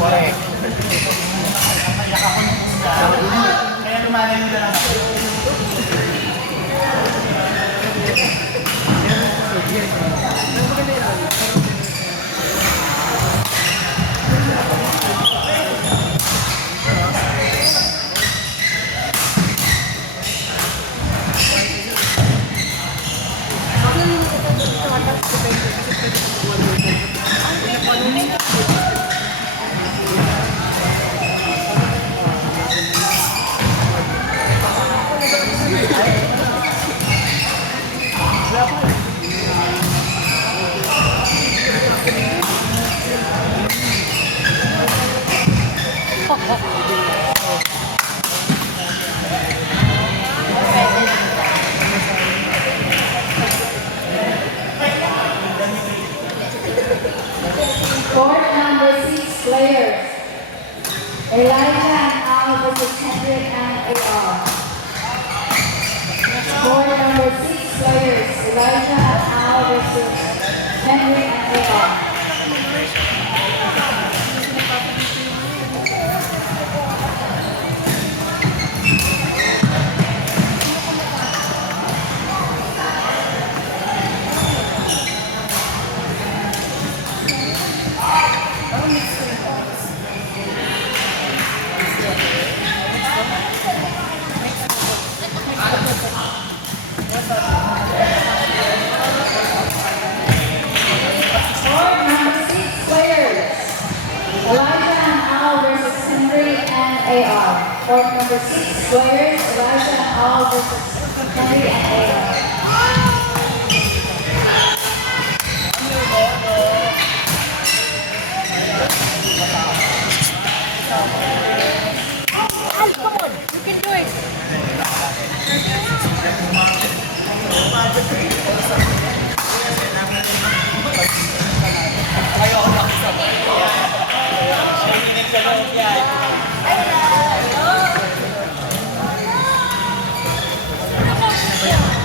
Correct. Kaya lumalayo na lang. Court number 6 players. Elijah and Al versus Hendrik and AR. Court number 6 players. Elijah and Al versus Hendrik and AR. Court number 6 players, Elijah and Al versus Henry and AR. Al, come on, you can do it. Yeah.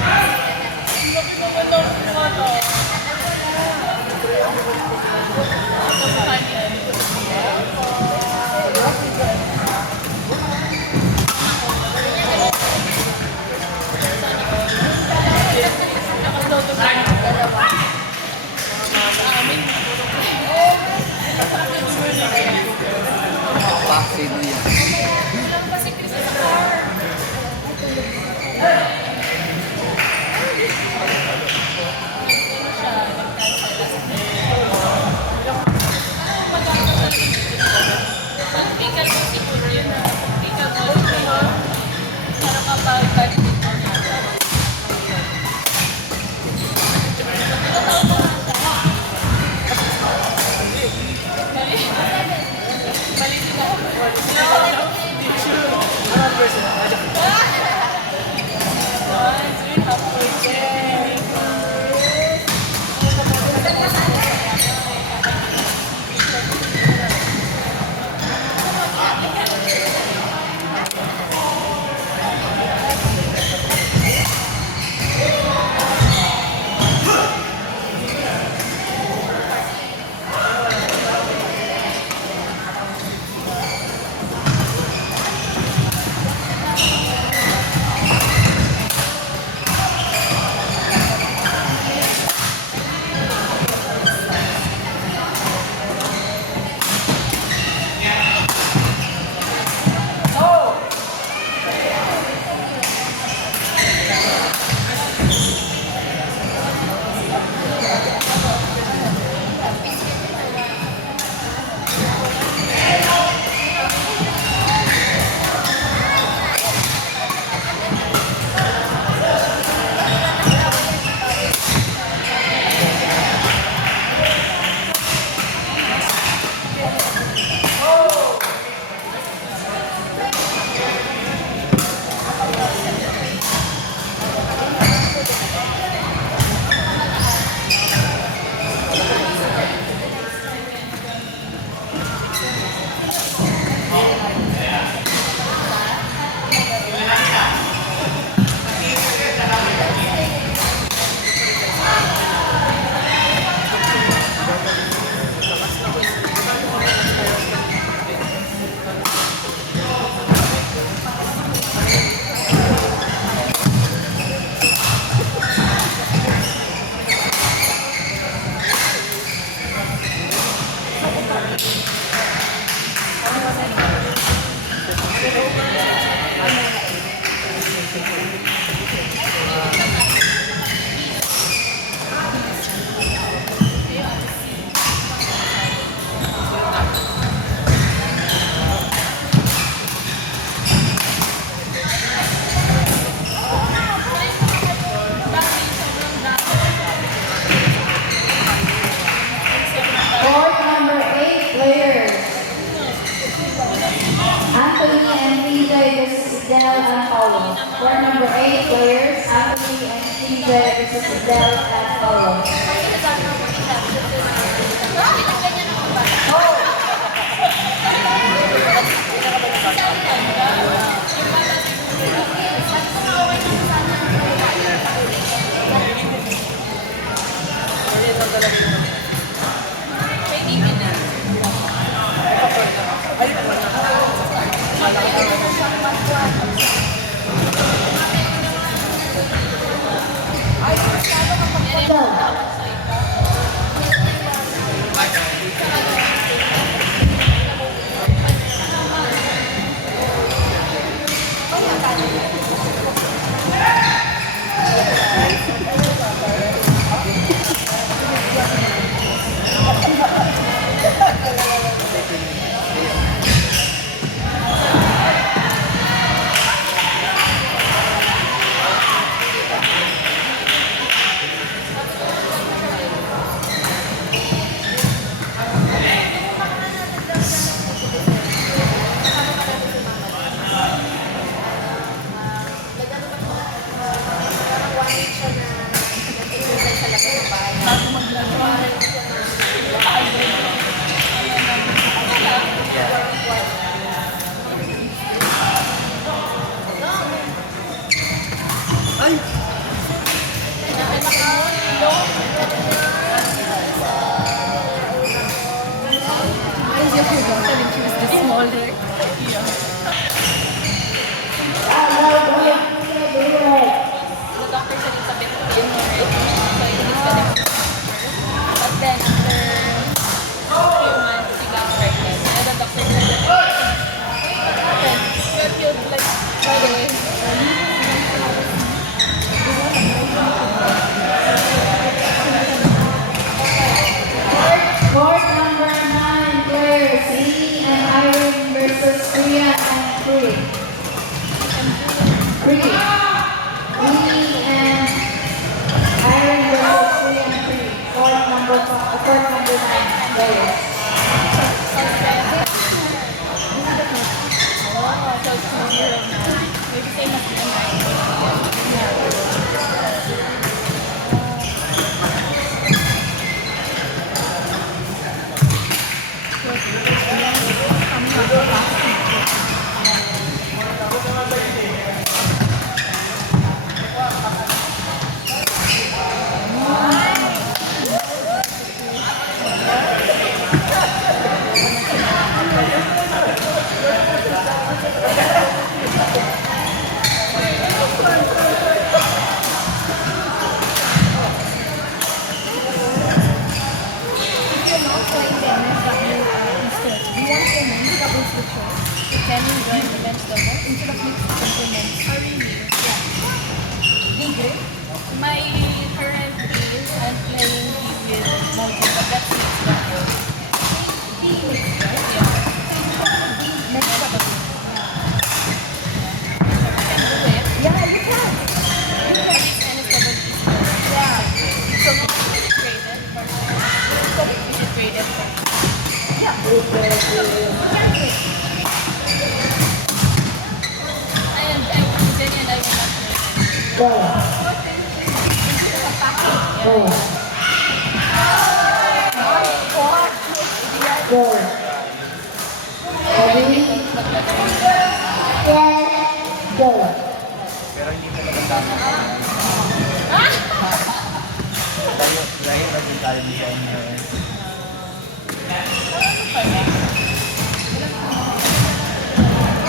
18 players versus Del and Oro. Go. Court number 9 players, Lee and Irene versus Priya and Pri. Lee and Irene versus Priya and Pri. Court number 9 players. Can you join the bench double instead of mixed complements? Oh, really? Yeah. League? My current team, I'm playing league with Mojo, but that's mixed double. Mixed, right? Yeah. Mixed double. Can do it? Yeah, you can. Mixed tennis double is yeah. So, is it graded? So, is it graded? Yeah. Go. Go. Go. Ready? Yes. Go. Pero hindi mo naman tama. Dahil maging tayo nito ang Ready?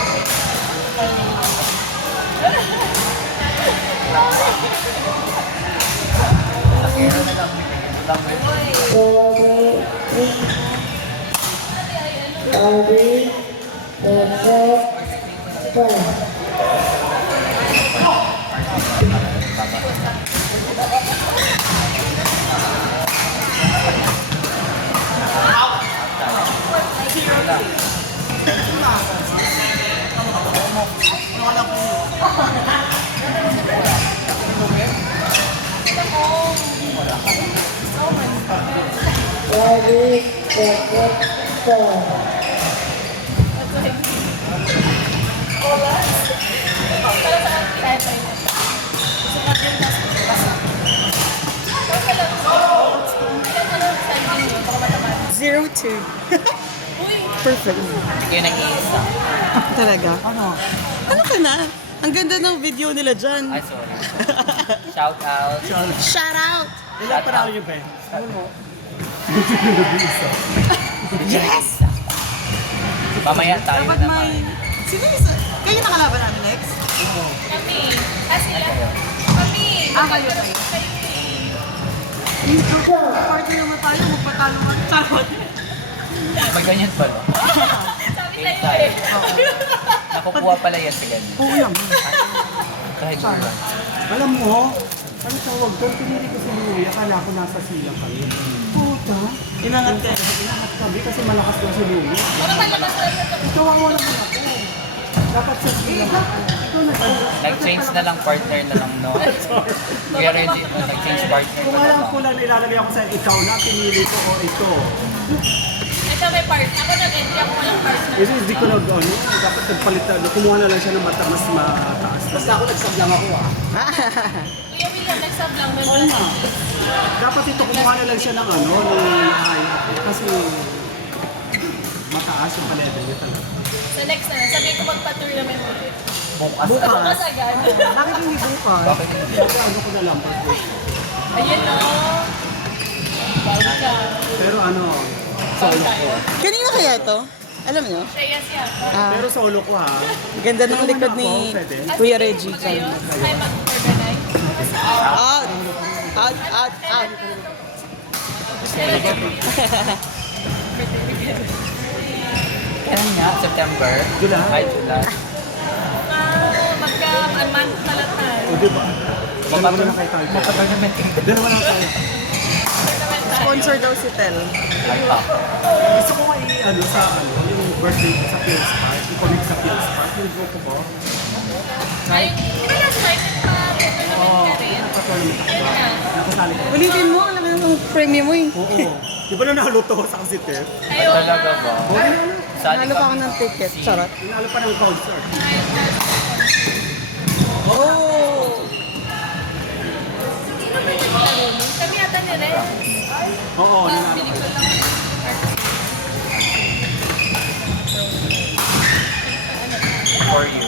Go. Ready, go. Para sa akin, gusto ko din two. Uy, Perfect. Ikaw nag-iisa. Talaga? Ano ka na? Ang ganda ng video nila dyan. Ah, sorry. Shout out. Shout out! Ilan pa raw yung Yes! Mamaya tayo Dapat naman. may... Sino isa? Kayo nakalaban namin next? kami. Sila. Kami. Kayo kayo. Party naman tayo, magpatalo ka. Charot. May ganyan pa, no? Sabi sa'yo eh. Nakukuha pala yan sa ganyan. Oo yan. Kahit ba? Alam mo, ano tawag doon? Pinili ko si Louie, akala ko nasa silang kami. Puta, Inangat ka. inahat kami kasi malakas daw si Louie. Ano malakas na yun? Ikaw ang wala naman ako. Dapat sa silang ako. Ikaw na Nag-change na lang partner na lang, no? Kuya Reggie, nag-change partner Kung na alam lang. ko lang ilalagay ako sa ikaw na, pinili ko o ito. Ito may part. Ako nag-entry ako walang partner. Kasi hindi ko nag-ano, dapat nagpalit na, kumuha na lang siya ng mas mataas. Basta ako nagsablang ako Kuya William, next-up lang. Oo na. Dapat ito kumuha na lang siya ng ano, ng high. Kasi mataas yung pa-level niya talaga. Sa next na, sabi ko magpa-tour naman ulit. Bukas. Bukas agad. Bakit hindi bukas? Bakit hindi? Kaya ano ko na lang, Ayun no. Welcome. pero ano, solo ko. Kanino kaya to? Alam nyo? Shreya siya. Pero solo ko ha. Ganda ng likod ni Kuya Reggie. Kayo, kayo mag-organize. Out! Out, out, out. Kailan nga? September? July. Ay, July. Magka-month pala tayo. O diba? Dalawa na lang kayo tayo. Makatornament ka. Dalawa na lang tayo. Sponsor daw si Tel. Ay, pa. Gusto ko nga ano sa ano, yung birthday ko sa Fields Park. I-connect sa Fields Park. Yung grupo ko. Ay, di ba last night nagpa-tournament ka rin? Nagpa-tournament ako ba? Nakasali ko. Ulitin mo, alam mo yung premium mo eh. Oo. Di ba nanalo to sa Casitet? Ay, Ayun. talaga ba? Sali Nalo pa ako ng ticket. Charot. Nanalo pa ng concert. Oh! Kami yata ni Ren. Oo, nanalo. Bili ko lang. For you.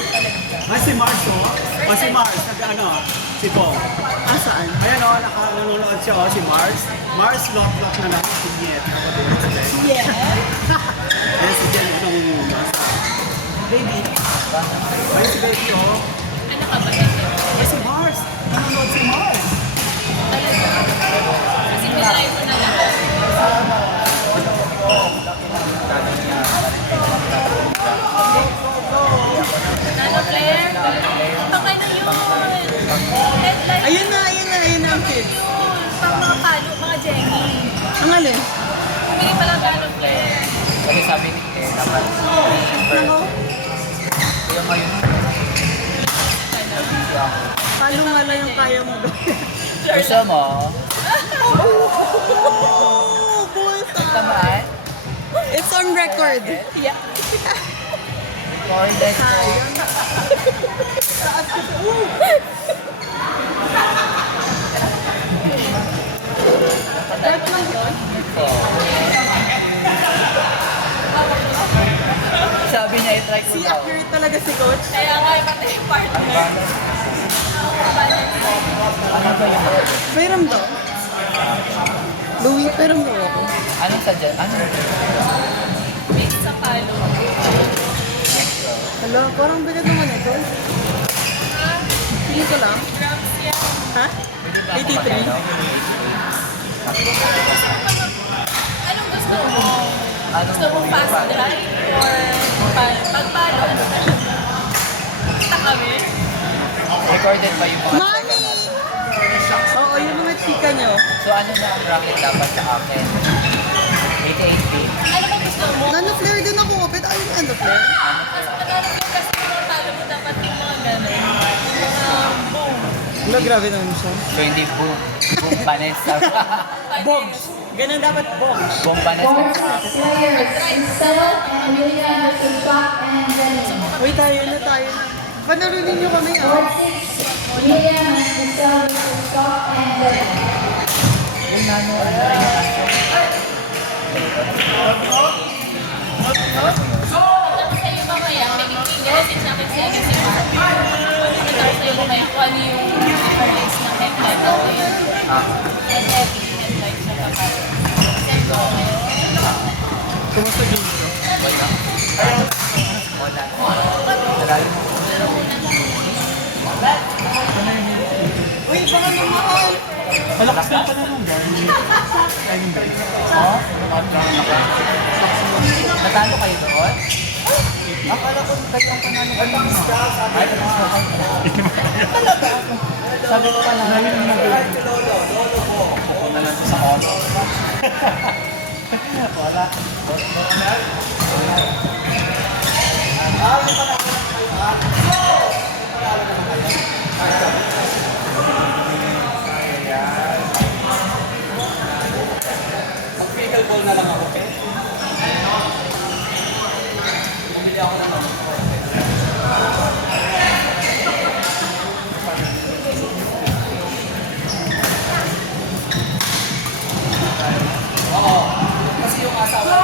Ah, si Mars oh. Ah, si Mars. Nag-ano, si Bong. Asaan? Ayan oh, nanonood siya oh, si Mars. Mars, lock na lang. Si Niet. Ako din. Si Ben. Yeah. Ayan si Jen, nangunguna. Baby. Ayan si Becky oh. Ano ka ba? Ay, si Mars. Nanonood si Mars. Kasi pinalive ko na lang. Nano Claire? Baka na yun. Headline. Ayun na, ayun na, ayun na ang kids. Pang mga palo, mga Jenny. Ang alin? Pumili pala Nano Claire. Kasi sabi ni Claire naman. Ano? Kaya ngayon. Palo nga lang yung kaya mo gawin. Gusto mo? Oh, bullseye! Tamaan? It's on record. Yeah. Recorded. Sayang. Dart lang yun? Sabi niya, i-try ko Si daw. accurate talaga si Coach. Kaya nga, pati yung partner. Ano ba yung Pairam daw. Louie, pairam daw ako. Anong sadya? Ano? Based sa palo. Hala, parang bigat naman ito. Tingin ko lang. Grabs yan. Ha? 83? Anong gusto mo? Anong Gusto mo fast drive or pagpalo? Ano na? Basta kami. Recorded pa yung mga Mami! Oo, yung mga chika nyo. So ano na ang bracket dapat sa akin? 88 feet. Ano ba gusto mo? Nano-flare din ako. Bet ayun yung ano-flare. Kasi manalo ko kasi mga palo mo dapat yung mga gano'n. Yung mga boom. Wala, grabe naman siya. So hindi boom. Boom panes. Bombs! Ganun dapat bombs. Boom panes. Players, Estelle and William versus Scott and Denny. Uy, tayo na. Panalunin nyo kami, ah. Board 6, William and Estelle versus Scott and Denny. Yung nano, ano rin yung Tapos sa'yo mamaya, may i-message natin sa inyo si Mark. Tapos sa'yo mamaya kung ano yung difference ng headlight natin. And heavy headlight na kapag. Send ko mamaya. Kumusta dito? Wala. Wala. Malalim mo. Uy, baka naman! Malakas na pa naman guys. Ayun guys. Oh, natalo kayo doon? Akala ko kayo ang panalo kayo. Ay, sabi ko pa lang. Pupunta lang sa auto. Wala. Pickleball na lang ako, okay? Bumili ako ng oo. Kasi yung asawa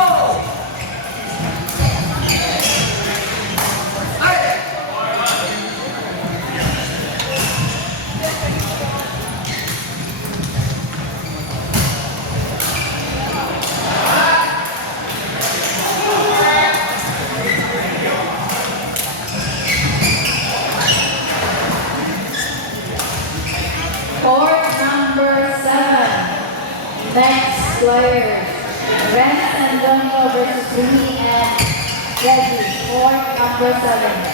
Court number 7. Next players. Renz and Donko versus Rudy and Reggie. Court number 7.